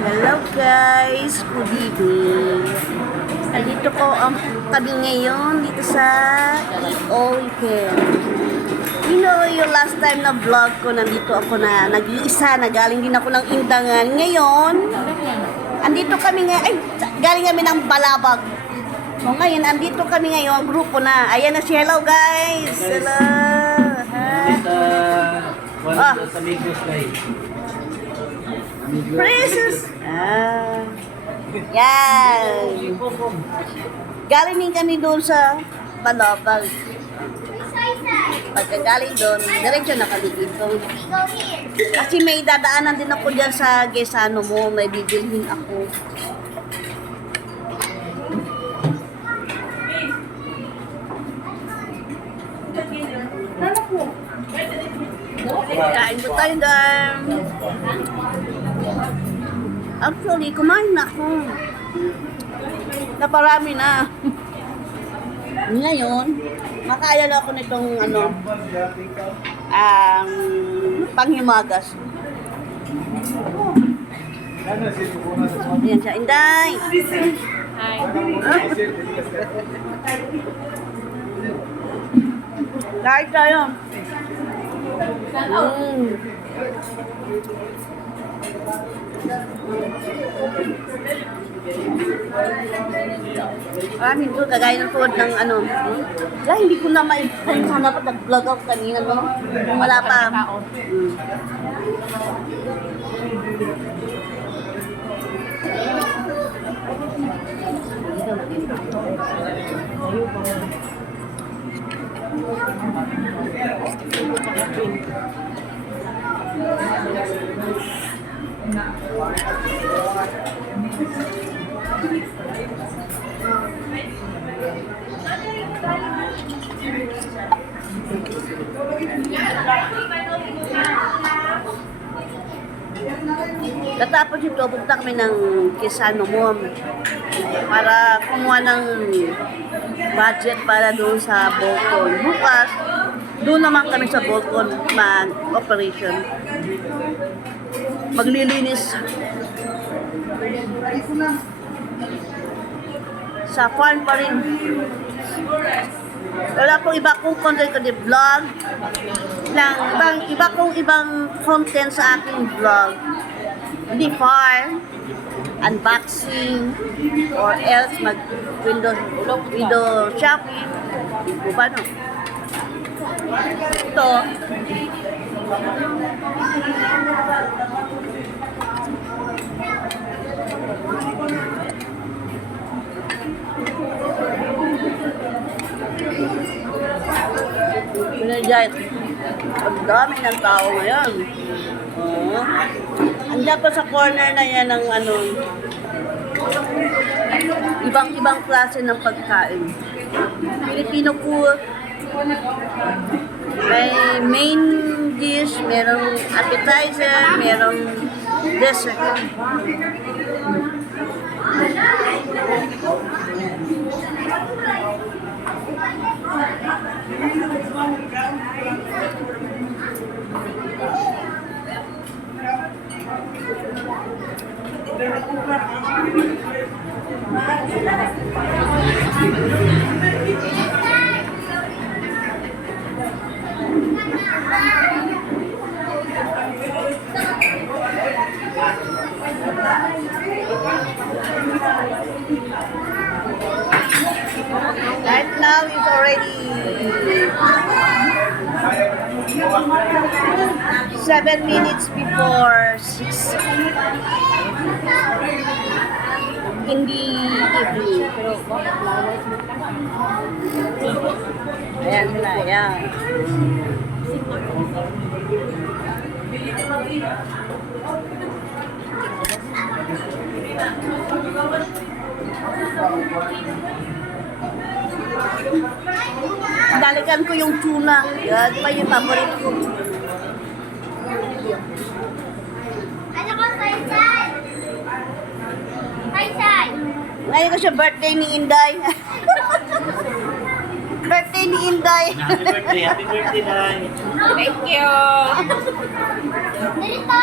Hello guys, good evening. Nandito ko ang kami ngayon dito sa All Weekend. You know, yung last time na vlog ko, nandito ako na nag-iisa, nagaling din ako ng Indangan. Ngayon, andito kami galing kami ng Balabag. So ngayon, andito kami ngayon, grupo na. Ayan na si hello guys. Hello. Sa Amigos Live. Precious! Yan! Galing din kami doon sa Balabag. Pagkagaling doon, diretso na kami dito. Kasi may dadaanan din ako dyan sa Gesano mo, may bibilhin ako. Kain po tayo dyan. Actually, kumain na ako. Naparami na. Ngayon, makaya na ako nitong panghimagas. Ayan siya. Inday! Hi. Kahit tayo. Maraming doon, kagaya ng tuwad ng hindi ko na kung saan dapat nag-vlog ako kanina, no? Wala pa. Katapos ito, punta kami ng Gesano mo para kumuha ng budget para doon sa Bolton. Bukas, doon naman kami sa Bolton mag-operation. Maglilinis sa farm pa rin. Wala pong iba kong content kundi vlog lang, ibang content sa aking vlog. Hindi farm, unboxing, or else window shopping. Hindi po ba, no? Ito, Pinajayat. Ang dami ng tao ngayon. Andiyan pa sa corner na yan ng ibang klase ng pagkain. Filipino food. May main dish, merong appetizer, merong dessert. Right now it's already 7 minutes before 6 in the evening. Ayan sila, ayan. Dalikan ko yung tuna. Yan pa yung paborito ko. Ano ko, Saysay? Saysay! Ngayon kasi birthday ni Inday. Birthday ni Inday. Happy birthday, Day. Thank you! Dito!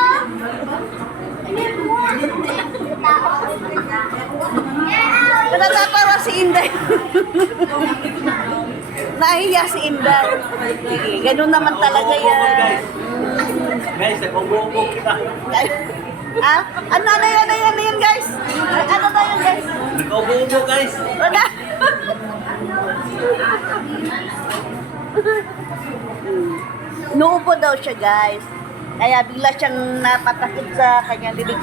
Natatawa si Inday. Nahiya si Inday. Sige, ganun naman talaga yan. Guys, nag-ubog kita. Ah, ano yan, guys? Ano na yan, guys? Nag-ubog guys. Wala. Inuupo daw siya, guys. Kaya bigla siyang napatakot sa kanyang lilig.